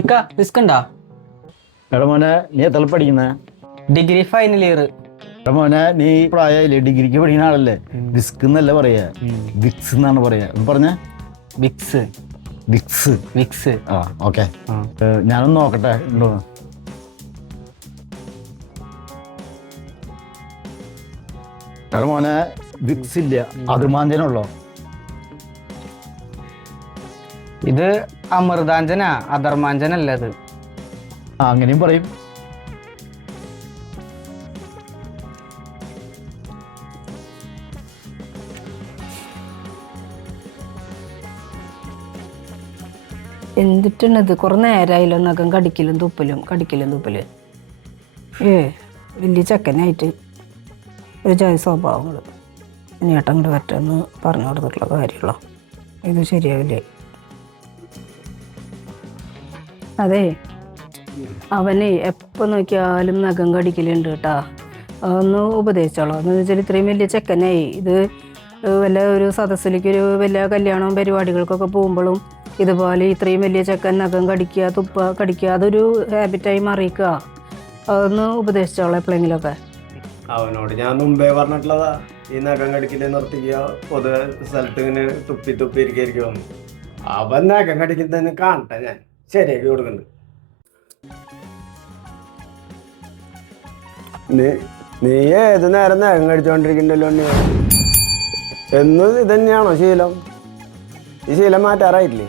ഇക്ക റിസ്ക് ഉണ്ടാ? എടാ മോനെ, നീ എത്ര പഠിക്കുന്നേ? Degree final year. എടാ മോനെ, നീ പ്രായമായില്ലേ, ഡിഗ്രിക്ക് പഠിക്കുന്ന ആളല്ലേ? റിസ്ക് എന്നല്ല പറയാ, വിക്സ് എന്നാണ് പറയാ. പറഞ്ഞ വിക്സ് വിക്സ് വിക്സ്. ആ ഓക്കെ. ഞാനൊന്ന് നോക്കട്ടെ ഉണ്ടോ. എടാ മോനെ, വിക്സ് ഇല്ല, അതുമാഞ്ചനുള്ളോ? ഇത് അമൃതാഞ്ജനാ, അധർമാഞ്ജനല്ല ഇത്. അങ്ങനെയും പറയും. എന്തിട്ടാണിത്? കുറേ നേരമായില്ലോ നഖം കടിക്കലും തുപ്പലും വലിയ ചെക്കനായിട്ട് ഒരു ജാതി സ്വഭാവങ്ങൾ. ഇനിയേട്ടൻ അങ്ങോട്ട് പറ്റുമെന്ന് പറഞ്ഞു കൊടുത്തിട്ടുള്ള കാര്യമുള്ളൂ. ഇത് ശരിയാവില്ലേ? അതെ, അവനെ എപ്പോൾ നോക്കിയാലും നഖം കടിക്കലുണ്ട് കേട്ടാ. അതൊന്ന് ഉപദേശിച്ചോളൂ. എന്ന് വെച്ചാൽ ഇത്രയും വലിയ ചെക്കനായി, ഇത് വല്ല ഒരു സദസ്സിലേക്ക് ഒരു വലിയ കല്യാണവും പരിപാടികൾക്കൊക്കെ പോകുമ്പോഴും ഇതുപോലെ ഇത്രയും വലിയ ചെക്കൻ നഖം കടിക്കുക, തുപ്പ കടിക്കുക, അതൊരു ഹാബിറ്റായി മാറിയിക്കുക. അതൊന്ന് ഉപദേശിച്ചോളൂ എപ്പോഴെങ്കിലുമൊക്കെ. അവനോട് ഞാൻ മുമ്പേ പറഞ്ഞിട്ടുള്ളതാ, ഈ നഖം കടിക്കില്ലേ നിർത്തിക്കുക, പൊതുവെ സ്ഥലത്ത് ഇങ്ങനെ തുപ്പി ഇരിക്കും. അവൻ നഖം കടിക്കുന്നതിന് കാണട്ടെ, ഞാൻ ശരിയാക്കി കൊടുക്കുന്നുണ്ട്. നീ ഏത് നേരം നഖം കടിച്ചോണ്ടിരിക്കണ്ടല്ലോ. എന്നും ഇത് തന്നെയാണോ ശീലം? ഈ ശീലം മാറ്റാറായിട്ടില്ലേ?